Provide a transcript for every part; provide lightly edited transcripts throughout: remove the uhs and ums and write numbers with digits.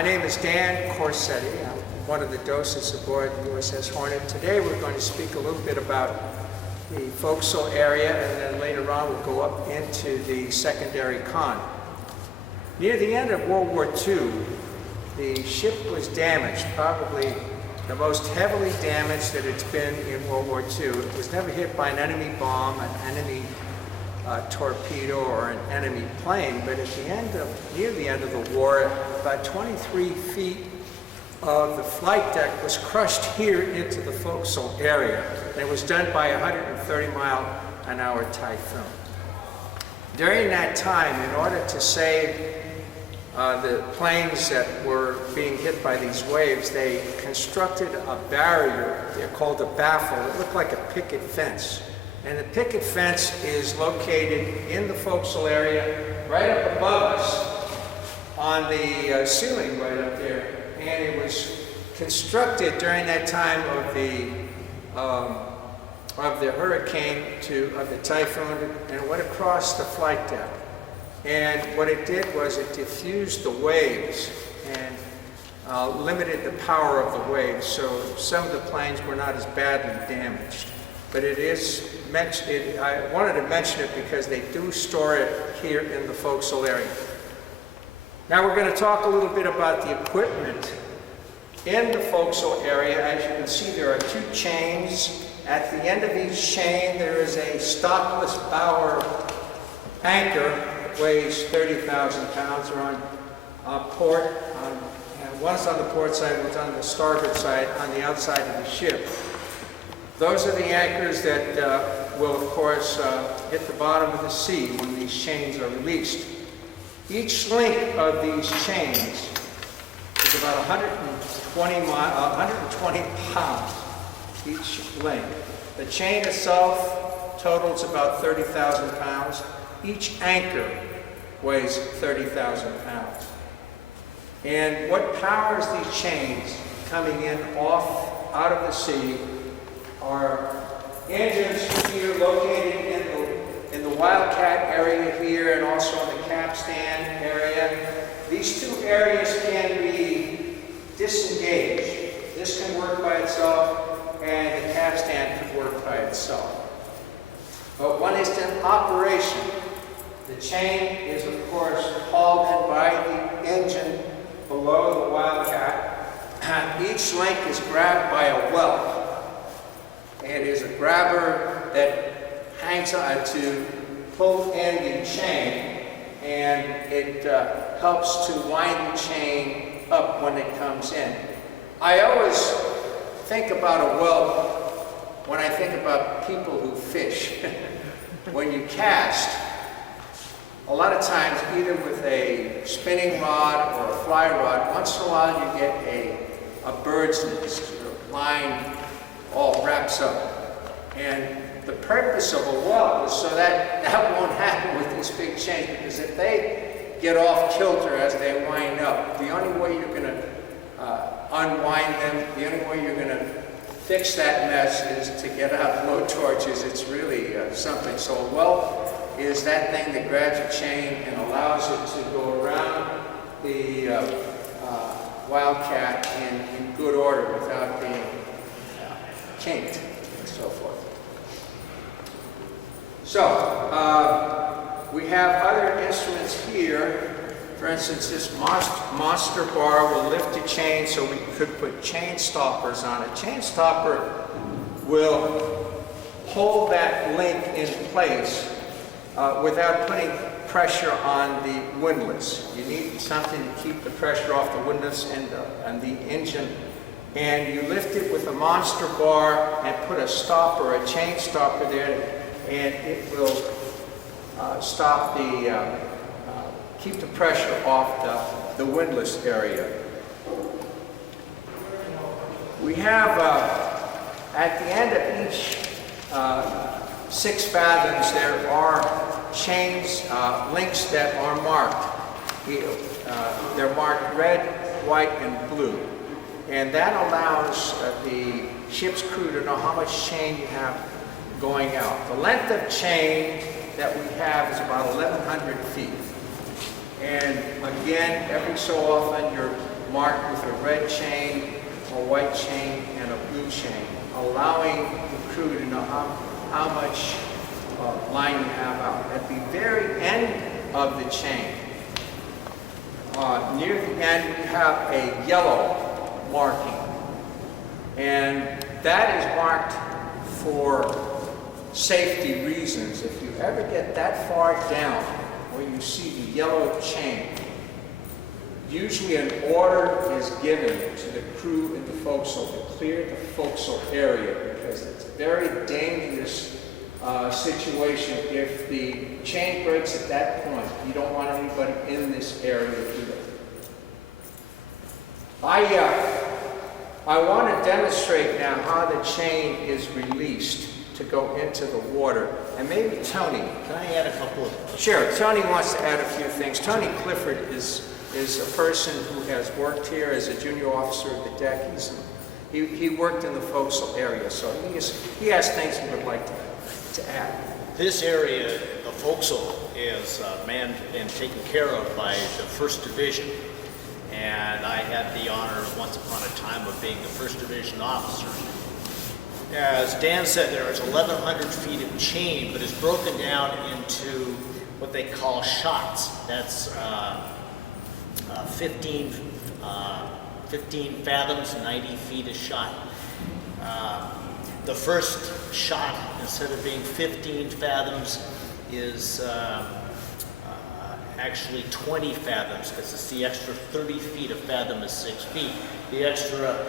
My name is Dan Corsetti. I'm one of the docents aboard the USS Hornet. Today we're going to speak a little bit about the forecastle area, and then later on we'll go up into the secondary con. Near the end of World War II, the ship was damaged, probably the most heavily damaged that it's been in World War II. It was never hit by an enemy bomb, an enemy torpedo, or an enemy plane, but near the end of the war, about 23 feet of the flight deck was crushed here into the forecastle area, and it was done by a 130-mile-an-hour typhoon. During that time, in order to save the planes that were being hit by these waves, they constructed a barrier. They're called a baffle. It looked like a picket fence. And the picket fence is located in the forecastle area, right up above us on the ceiling right up there. And it was constructed during that time of the hurricane, of the typhoon, and it went across the flight deck. And what it did was it diffused the waves and limited the power of the waves, so some of the planes were not as badly damaged. But it is mentioned, I wanted to mention it because they do store it here in the forecastle area. Now we're going to talk a little bit about the equipment in the forecastle area. As you can see, there are two chains. At the end of each chain, there is a stockless bower anchor that weighs 30,000 pounds. They're on port. And one's on the port side, one's on the starboard side, on the outside of the ship. Those are the anchors that will, of course, hit the bottom of the sea when these chains are released. Each link of these chains is about 120 pounds, each link. The chain itself totals about 30,000 pounds. Each anchor weighs 30,000 pounds. And what powers these chains coming in out of the sea are engines here located in the Wildcat area here, and also in the capstan area. These two areas can be disengaged. This can work by itself, and the capstan can work by itself. But when it's in operation, the chain is, of course, hauled in by the engine below the Wildcat. Each link is grabbed by a welt. It is a grabber that hangs on to pull in the chain, and it helps to wind the chain up when it comes in. I always think about a welt when I think about people who fish. When you cast, a lot of times, either with a spinning rod or a fly rod, once in a while you get a bird's nest. Your line all wraps up. And the purpose of a welt is so that that won't happen with this big chain, because if they get off kilter as they wind up, the only way you're going to unwind them, the only way you're going to fix that mess is to get out blowtorches. It's really something. So a welt is that thing that grabs a chain and allows it to go around the Wildcat in good order without being kinked and so forth. So, we have other instruments here. For instance, this monster bar will lift a chain, so we could put chain stoppers on it. Chain stopper will hold that link in place without putting pressure on the windlass. You need something to keep the pressure off the windlass and the engine. And you lift it with a monster bar and put a stopper, a chain stopper there, and it will stop keep the pressure off the windlass area. We have, at the end of each 6 fathoms, there are chains, links that are marked. They're marked red, white, and blue. And that allows the ship's crew to know how much chain you have going out. The length of chain that we have is about 1,100 feet. And again, every so often, your marked with a red chain, a white chain, and a blue chain, allowing the crew to know how much line you have out. At the very end of the chain, near the end, you have a yellow marking. And that is marked for safety reasons. If you ever get that far down where you see the yellow chain, usually an order is given to the crew in the forecastle to clear the forecastle area, because it's a very dangerous situation. If the chain breaks at that point, you don't want anybody in this area either. I want to demonstrate now how the chain is released to go into the water. And maybe Tony. Can I add a couple of... Sure, Tony wants to add a few things. Tony Clifford is a person who has worked here as a junior officer of the deck. He worked in the forecastle area, so he has things he would like to add. This area, the forecastle, is manned and taken care of by the 1st Division. And I had the honor once upon a time of being the 1st Division officer. As Dan said, there is 1,100 feet of chain, but it's broken down into what they call shots. That's 15 fathoms, 90 feet a shot. The first shot, instead of being 15 fathoms, is actually 20 fathoms, because it's the extra 30 feet. A fathom is 6 feet. The extra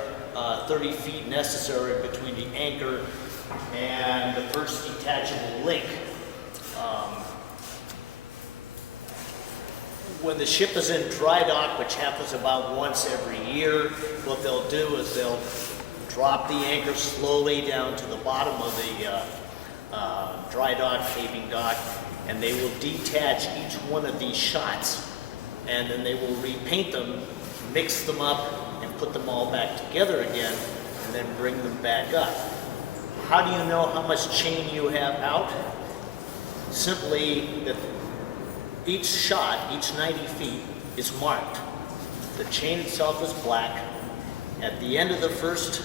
30 feet necessary between the anchor and the first detachable link. When the ship is in dry dock, which happens about once every year, what they'll do is they'll drop the anchor slowly down to the bottom of the dry dock, paving dock, and they will detach each one of these shots, and then they will repaint them, mix them up, and put them all back together again, and then bring them back up. How do you know how much chain you have out? Simply that each shot, each 90 feet, is marked. The chain itself is black. At the end of the first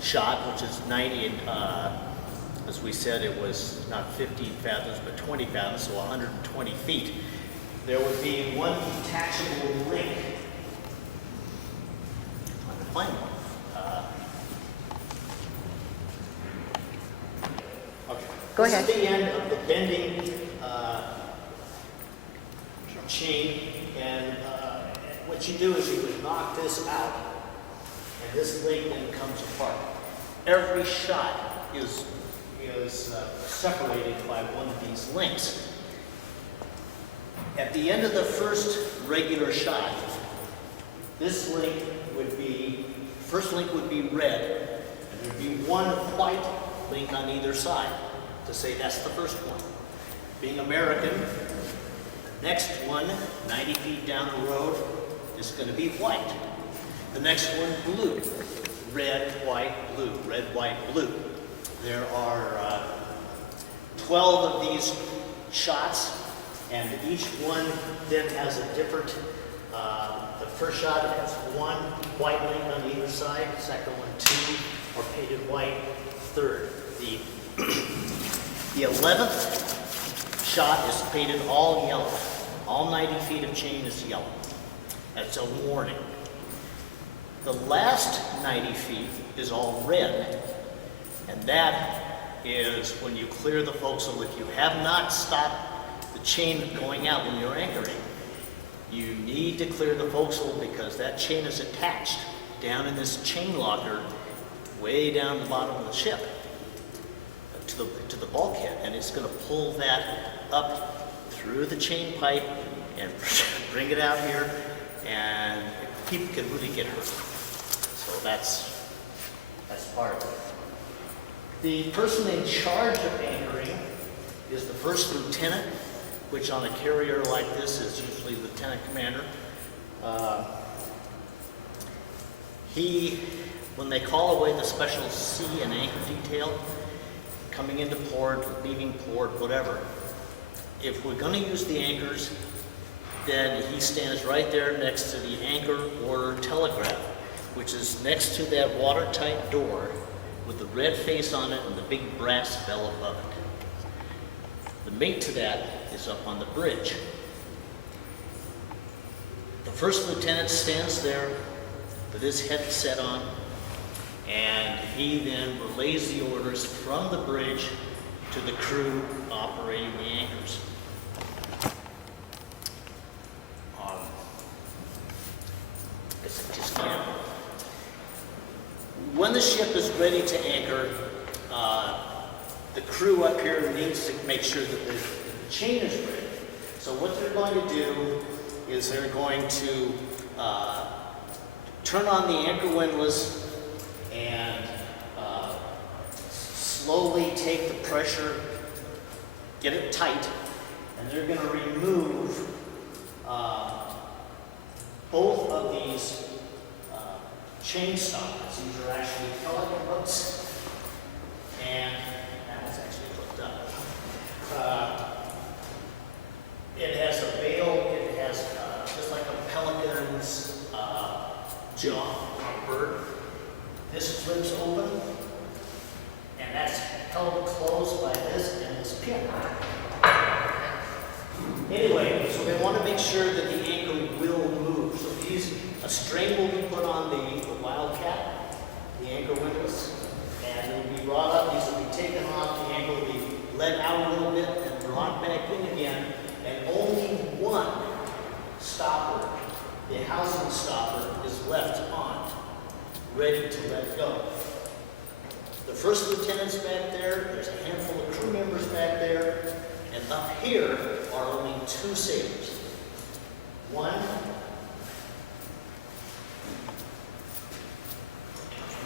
shot, which is 90, as we said, it was not 15 fathoms, but 20 fathoms, so 120 feet. There would be one detachable link. I'm trying to find one. Okay. Go ahead. This is the end of the bending chain, and what you do is you would knock this out, and this link then comes apart. Every shot is separated by one of these links. At the end of the first regular shot, this link would be, first link would be red, and there would be one white link on either side to say that's the first one. Being American, the next one, 90 feet down the road, is going to be white. The next one, blue. Red, white, blue. Red, white, blue. There are 12 of these shots, and each one then has a different, the first shot has one white link on either side, the second one two, or painted white, third. The 11th shot is painted all yellow. All 90 feet of chain is yellow. That's a warning. The last 90 feet is all red, and that is when you clear the forecastle. If you have not stopped the chain going out when you're anchoring, you need to clear the forecastle, because that chain is attached down in this chain locker way down the bottom of the ship to the bulkhead, and it's going to pull that up through the chain pipe and bring it out here, and people can really get hurt. So that's part of it. The person in charge of anchoring is the first lieutenant, which on a carrier like this is usually lieutenant commander. When they call away the special sea and anchor detail, coming into port, leaving port, whatever, if we're going to use the anchors, then he stands right there next to the anchor or telegraph, which is next to that watertight door with the red face on it and the big brass bell above it. The mate to that is up on the bridge. The first lieutenant stands there with his headset on, and he then relays the orders from the bridge to the crew operating the anchors. When the ship is ready to anchor, the crew up here needs to make sure that the chain is ready. So what they're going to do is they're going to turn on the anchor windlass and slowly take the pressure, get it tight, and they're going to remove both of these chain stoppers. These are actually pelican hooks, and that one's actually hooked up. It has a bail, it has just like a pelican's jaw or bird. This flips open, and that's held closed by this and this pin. Anyway, so they want to make sure that the anchor will move. So a string will be put on the wildcat, the anchor windlass, and it will be brought up. These will be taken off. The anchor will be let out a little bit and brought back in again. And only one stopper, the housing stopper, is left on, ready to let go. The first lieutenant's back there. There's a handful of crew members back there. And up here are only two sailors.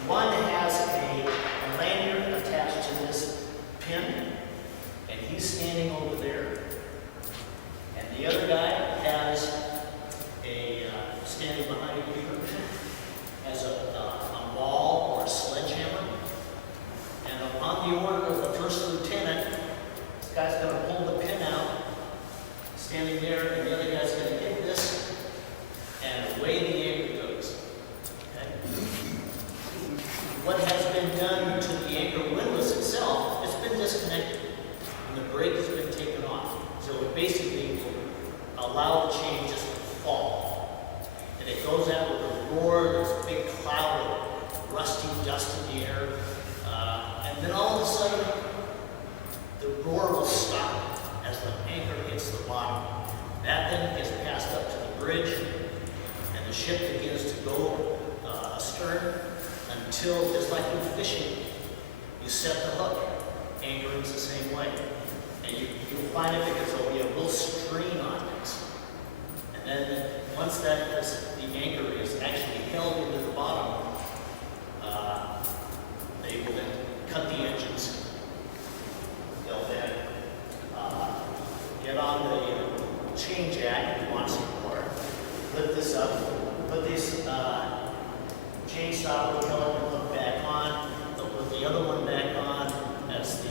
One has a lanyard attached to this pin, and he's standing over there. And the other guy has standing behind a here, has a ball or a sledgehammer. And upon the order of the first lieutenant, this guy's going to pull the pin out, standing there, and the other guy's going to hit this, and away the anchor goes. Okay? What has been done to the anchor windlass itself, it's been disconnected, and the brake has been taken off. So it basically will allow the chain just to fall. And it goes out with a roar, there's a big cloud of rusty dust in the air, and then all of a sudden, the roar will stop as the anchor hits the bottom. That then gets passed up to the bridge, and the ship begins to go astern until, just like in fishing, you set the hook. Anchoring's the same way. And you'll find it because there'll be a little strain on this. And then once the anchor is actually held into the bottom, they will then cut the engines. They'll then get on the chain jack if you want some more, lift this up, put this chain stopper pelican hook back on, they'll put the other one back on, that's the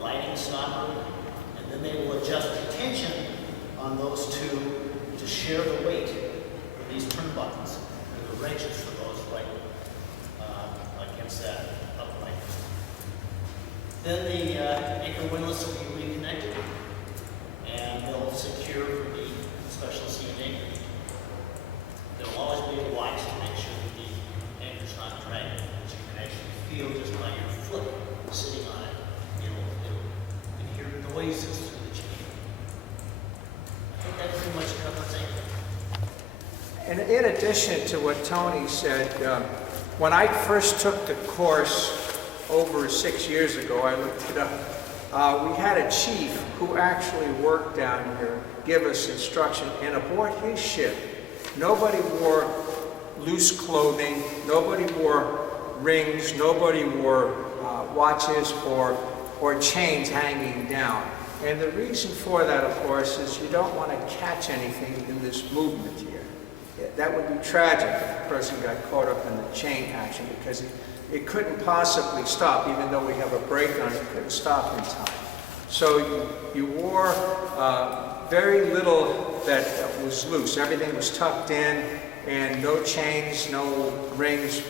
lighting stopper, and then they will adjust the tension on those two to share the weight of these turn buttons and the wrenches for those right against that upright. Then the anchor windlass will be reconnected, and they'll secure the special seam anchor. There'll always be a watch to make sure that the anchor's not dragging, which you can actually feel just by your foot sitting on it. You can hear noises through the chain. I think that pretty much covers anchor. And in addition to what Tony said, when I first took the course over 6 years ago, I looked it up, we had a chief who actually worked down here, give us instruction, and aboard his ship, nobody wore loose clothing, nobody wore rings, nobody wore watches or chains hanging down. And the reason for that, of course, is you don't want to catch anything in this movement here. That would be tragic if the person got caught up in the chain action, because it couldn't possibly stop, even though we have a brake on it, it couldn't stop in time. So you wore very little that was loose. Everything was tucked in, and no chains, no rings,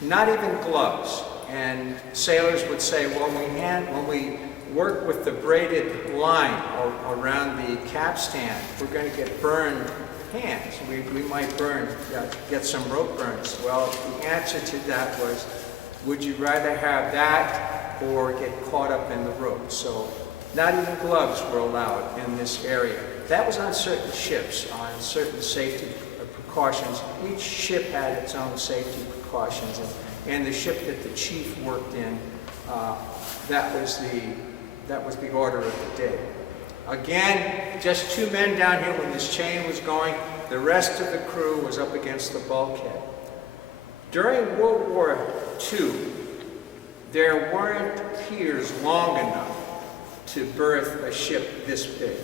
not even gloves. And sailors would say, well, when we work with the braided line around the capstan, we're going to get burned hands. We might get some rope burns. Well, the answer to that was, would you rather have that or get caught up in the rope? So not even gloves were allowed in this area. That was on certain ships, on certain safety precautions. Each ship had its own safety precautions, and the ship that the chief worked in, that was the order of the day. Again, just 2 men down here when this chain was going. The rest of the crew was up against the bulkhead. During World War II, there weren't piers long enough to berth a ship this big.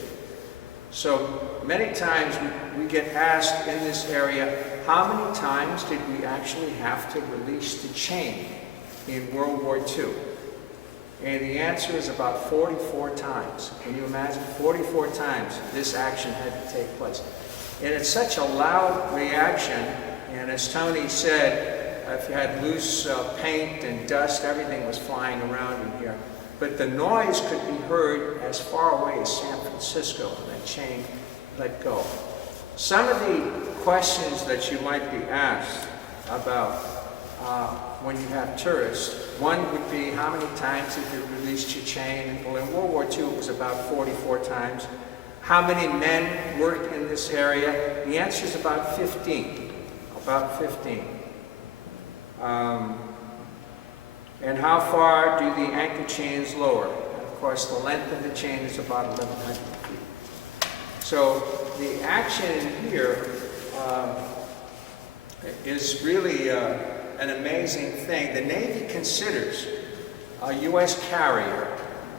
So many times we get asked in this area, how many times did we actually have to release the chain in World War II? And the answer is about 44 times. Can you imagine? 44 times this action had to take place. And it's such a loud reaction, and as Tony said, if you had loose paint and dust, everything was flying around in here. But the noise could be heard as far away as San Francisco when that chain let go. Some of the questions that you might be asked about when you have tourists, one would be, how many times have you released your chain? Well, in World War II, it was about 44 times. How many men worked in this area? The answer is about 15. About 15. And how far do the anchor chains lower? And of course, the length of the chain is about 1,100 feet. So the action in here is really an amazing thing. The Navy considers a U.S. carrier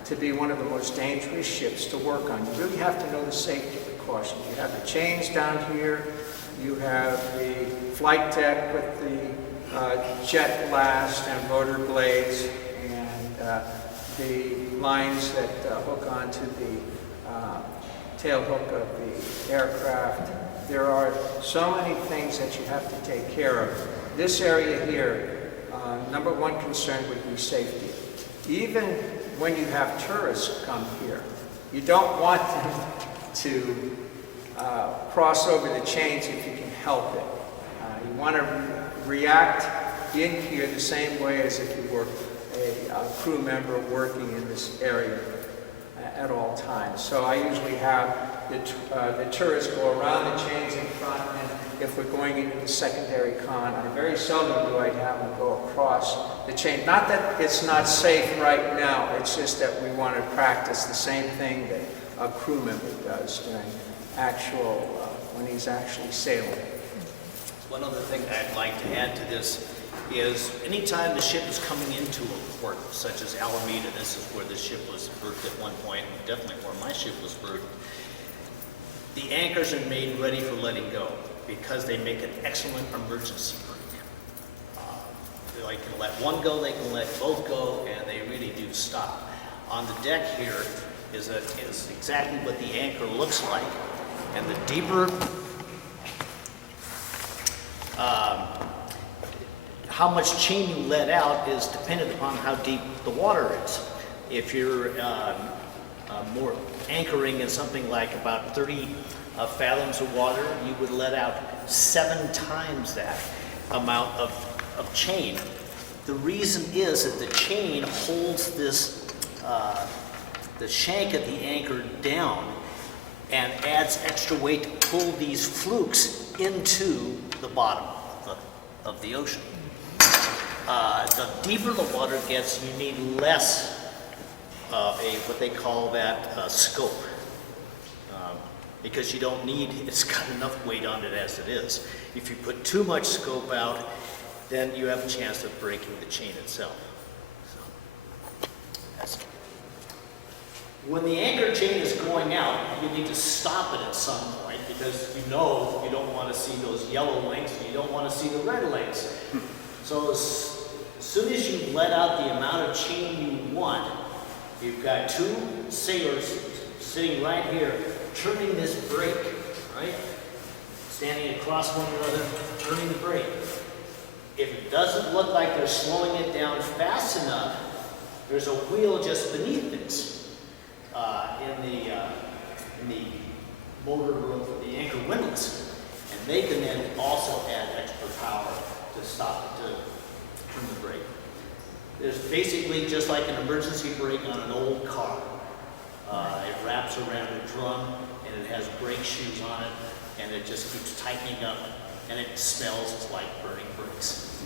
to be one of the most dangerous ships to work on. You really have to know the safety precautions. You have the chains down here. You have the flight deck with the jet blast and rotor blades, and the lines that hook onto the tail hook of the aircraft. There are so many things that you have to take care of. This area here, number one concern would be safety. Even when you have tourists come here, you don't want them to cross over the chains if you can help it. You want to react in here the same way as if you were a crew member working in this area at all times. So I usually have the tourists go around the chains in front, and if we're going into the secondary con, I very seldom do I have them go across the chain. Not that it's not safe right now, it's just that we want to practice the same thing that a crew member does during when he's actually sailing. One other thing I'd like to add to this is anytime the ship is coming into a port, such as Alameda, this is where the ship was berthed at one point, and definitely where my ship was berthed, the anchors are made ready for letting go because they make an excellent emergency brake. They can let one go, they can let both go, and they really do stop. On the deck here is exactly what the anchor looks like, and the deeper how much chain you let out is dependent upon how deep the water is. If you're more anchoring in something like about 30 fathoms of water, you would let out 7 times that amount of chain. The reason is that the chain holds this, the shank of the anchor down and adds extra weight to pull these flukes into the bottom of the ocean. The deeper the water gets, you need less what they call that scope, because you don't need, it's got enough weight on it as it is. If you put too much scope out, then you have a chance of breaking the chain itself. So, that's it. When the anchor chain is going out, you need to stop it at some point because you know you don't want to see those yellow links and you don't want to see the red links. So as soon as you let out the amount of chain you want, You've got two sailors sitting right here, turning this brake, right? Standing across one another, turning the brake. If it doesn't look like they're slowing it down fast enough, there's a wheel just beneath this in the motor room for the anchor windlass. And they can then also add extra power to stop it, to turn the brake. It's basically just like an emergency brake on an old car. It wraps around a drum and it has brake shoes on it, and it just keeps tightening up, and it smells like burning brakes.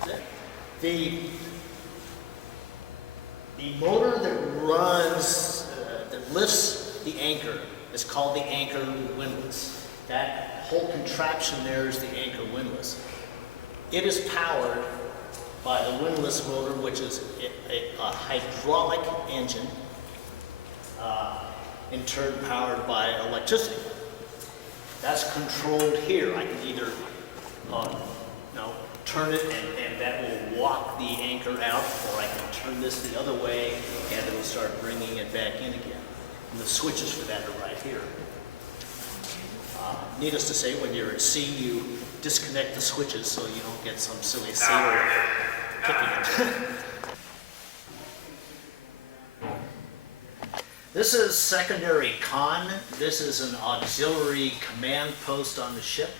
That's it. The motor that runs, that lifts the anchor is called the anchor windlass. That whole contraption there is the anchor windlass. It is powered by the windlass motor, which is a hydraulic engine, in turn powered by electricity. That's controlled here. I can either turn it and that will walk the anchor out, or I can turn this the other way and it will start bringing it back in again. And the switches for that are right here. Needless to say, when you're at sea, you disconnect the switches so you don't get some silly sailor kicking it. This is secondary con. This is an auxiliary command post on the ship.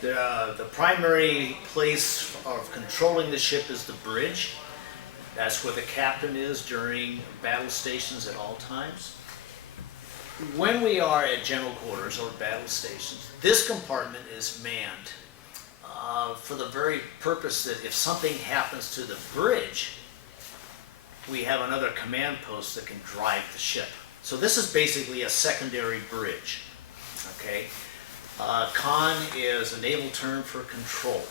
The primary place of controlling the ship is the bridge. That's where the captain is during battle stations at all times. When we are at general quarters or battle stations, this compartment is manned for the very purpose that if something happens to the bridge, we have another command post that can drive the ship. So this is basically a secondary bridge, okay? Con is a naval term for control.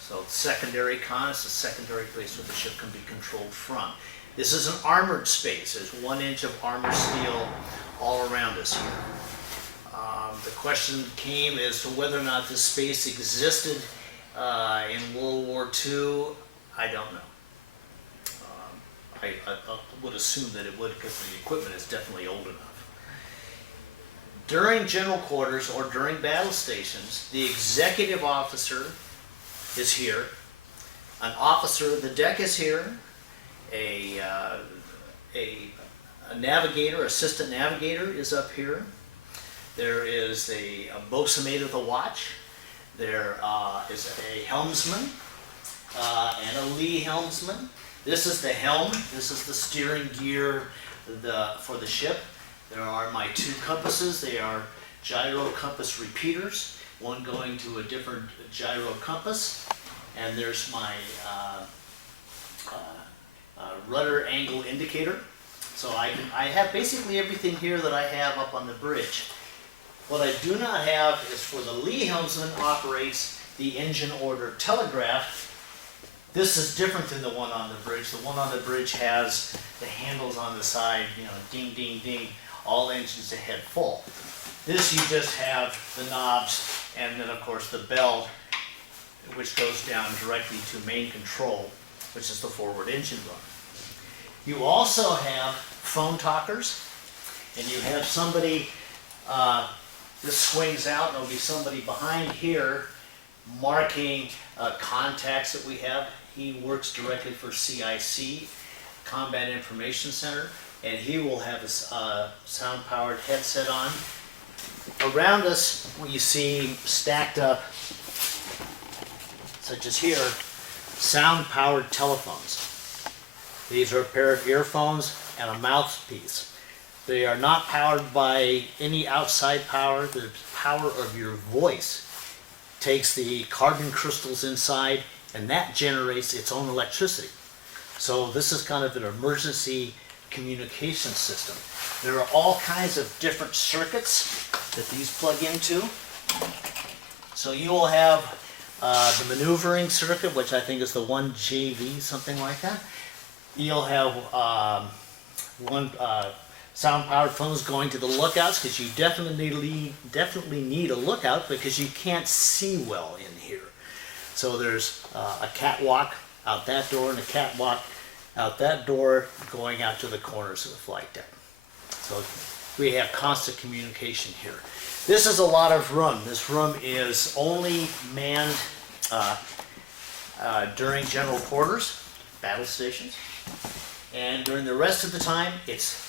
So secondary con is the secondary place where the ship can be controlled from. This is an armored space. There's 1 inch of armor steel all around us here. The question came as to whether or not this space existed in World War II. I don't know. I would assume that it would, because the equipment is definitely old enough. During general quarters or during battle stations, the executive officer is here. An officer of the deck is here. A navigator, assistant navigator is up here. There is a boatswain of the watch. There is a helmsman and a lee helmsman. This is the helm. This is the steering gear for the ship. There are my 2 compasses. They are gyro compass repeaters, one going to a different gyro compass. And there's my rudder angle indicator. So I have basically everything here that I have up on the bridge. What I do not have is for the lee helmsman operates the engine order telegraph. This is different than the one on the bridge. The one on the bridge has the handles on the side, ding, ding, ding, all engines ahead full. This you just have the knobs and then of course the bell, which goes down directly to main control, which is the forward engine run. You also have phone talkers, and you have somebody, this swings out, and there'll be somebody behind here marking contacts that we have. He works directly for CIC, Combat Information Center, and he will have a sound-powered headset on. Around us, you see stacked up, such as here, sound-powered telephones. These are a pair of earphones and a mouthpiece. They are not powered by any outside power. The power of your voice takes the carbon crystals inside, and that generates its own electricity. So this is kind of an emergency communication system. There are all kinds of different circuits that these plug into. So you will have the maneuvering circuit, which I think is the 1JV, something like that. You'll have sound-powered phones going to the lookouts, because you definitely need a lookout because you can't see well in here. So there's a catwalk out that door and a catwalk out that door, going out to the corners of the flight deck. So we have constant communication here. This is a lot of room. This room is only manned during general quarters, battle stations, and during the rest of the time it's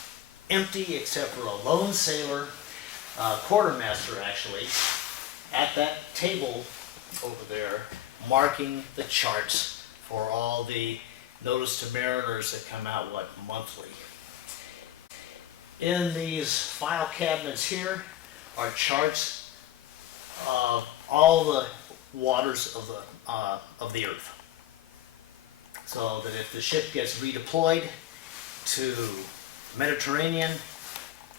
empty except for a lone sailor, quartermaster actually, at that table over there marking the charts for all the notice to mariners that come out, monthly. In these file cabinets here are charts of all the waters of the earth. So that if the ship gets redeployed to Mediterranean,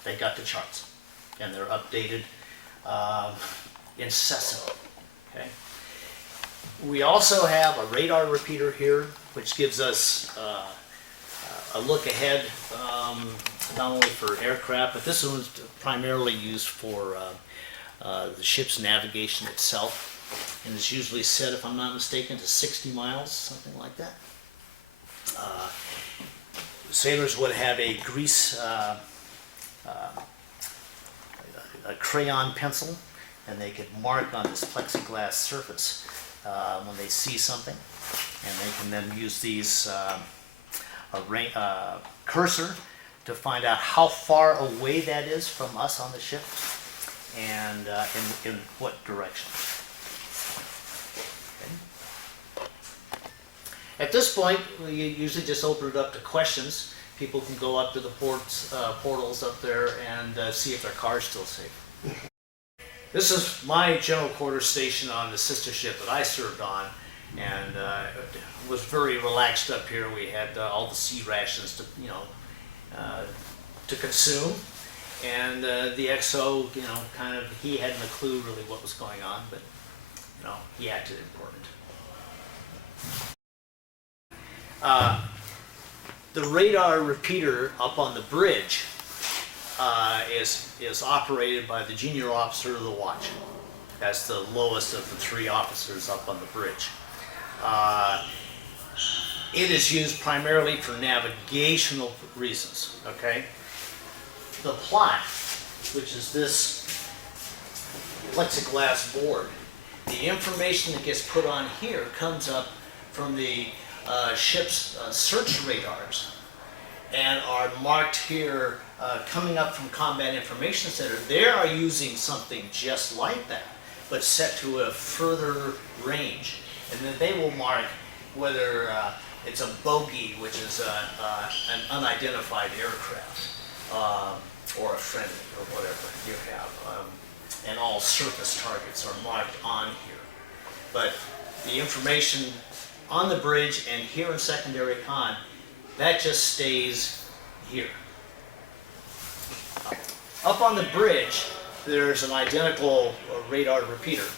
they got the charts and they're updated incessantly. Okay. We also have a radar repeater here, which gives us a look ahead, not only for aircraft, but this one's primarily used for the ship's navigation itself, and is usually set, if I'm not mistaken, to 60 miles, something like that. Sailors would have a crayon pencil, and they could mark on this plexiglass surface when they see something, and they can then use these cursor to find out how far away that is from us on the ship and in what direction. Okay. At this point, we usually just open it up to questions. People can go up to the portals up there and see if their car's still safe. This is my general quarters station on the sister ship that I served on, and was very relaxed up here. We had all the sea rations to consume, and the XO, kind of, he hadn't a clue really what was going on, but he acted important. The radar repeater up on the bridge is operated by the junior officer of the watch. That's the lowest of the three officers up on the bridge. It is used primarily for navigational reasons, okay? The plot, which is this plexiglass board, the information that gets put on here comes up from the ship's search radars and are marked here coming up from Combat Information Center. They are using something just like that, but set to a further range. And then they will mark whether it's a bogey, which is an unidentified aircraft, or a friendly, or whatever you have. And all surface targets are marked on here. But the information on the bridge and here in secondary con, that just stays here. Up on the bridge, there's an identical radar repeater.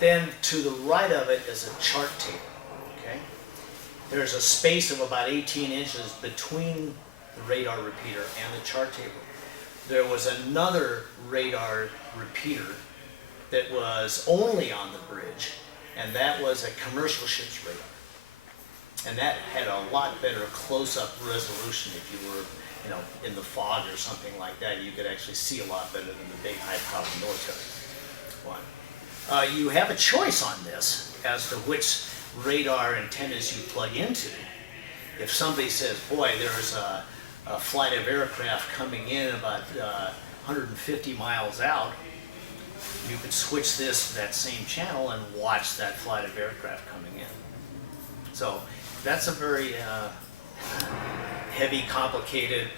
Then to the right of it is a chart table. Okay? There's a space of about 18 inches between the radar repeater and the chart table. There was another radar repeater that was only on the bridge, and that was a commercial ship's radar. And that had a lot better close-up resolution. If you were, in the fog or something like that, you could actually see a lot better than the big high-power military one. You have a choice on this as to which radar antennas you plug into. If somebody says, boy, there's a flight of aircraft coming in about 150 miles out, you could switch this to that same channel and watch that flight of aircraft coming in. So that's a very heavy, complicated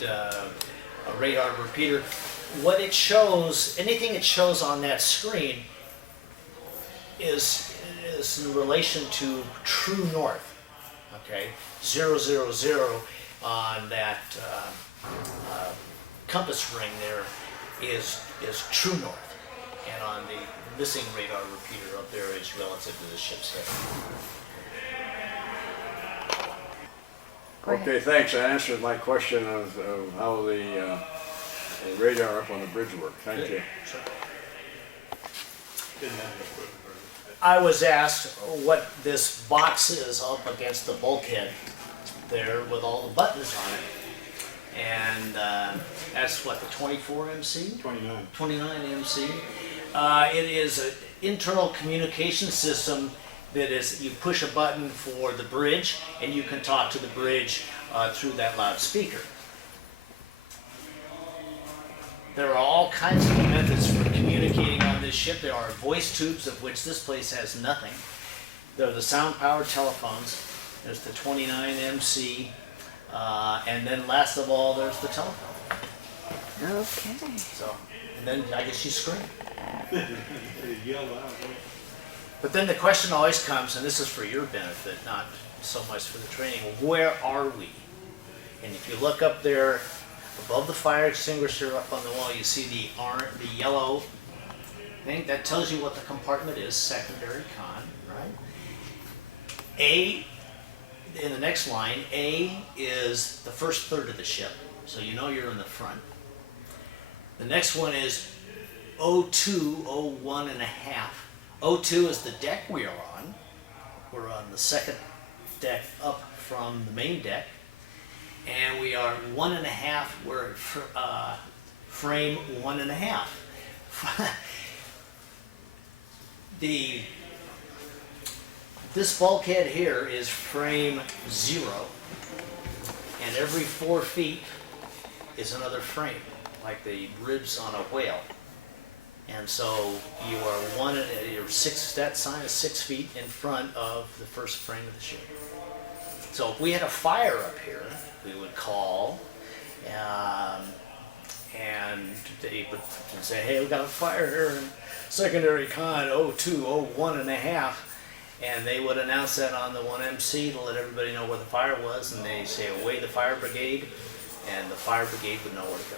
radar repeater. What it shows, anything it shows on that screen is in relation to true north. Okay, 000 on that compass ring there is true north. And on the missing radar repeater up there is relative to the ship's head. Okay, thanks. That answers my question of how the radar up on the bridge works. Thank you. Sure. I was asked what this box is up against the bulkhead there with all the buttons on it. And that's what, the 24 MC? 29. 29 MC. It is an internal communication system that is, you push a button for the bridge and you can talk to the bridge through that loudspeaker. There are all kinds of methods for communicating on this ship. There are voice tubes, of which this place has nothing. There are the sound-powered telephones. There's the 29 MC. And then last of all, there's the telephone. Okay. So, and then I guess you scream. But then the question always comes, and this is for your benefit, not so much for the training, where are we? And if you look up there, above the fire extinguisher up on the wall, you see the yellow thing. That tells you what the compartment is, secondary con, right? A, in the next line, A is the first third of the ship, so you know you're in the front. The next one is O2, O1 and a half. O2 is the deck we are on. We're on the second deck up from the main deck. And we are 1.5, we're at frame 1.5. This bulkhead here is frame 0, and every 4 feet is another frame, like the ribs on a whale. And so you are that sign is 6 feet in front of the first frame of the ship. So if we had a fire up here, we would call, and they would say, hey, we got a fire here in secondary con O2, O1 and a half. And they would announce that on the 1MC to let everybody know where the fire was, and they say, away the fire brigade, and the fire brigade would know where to go.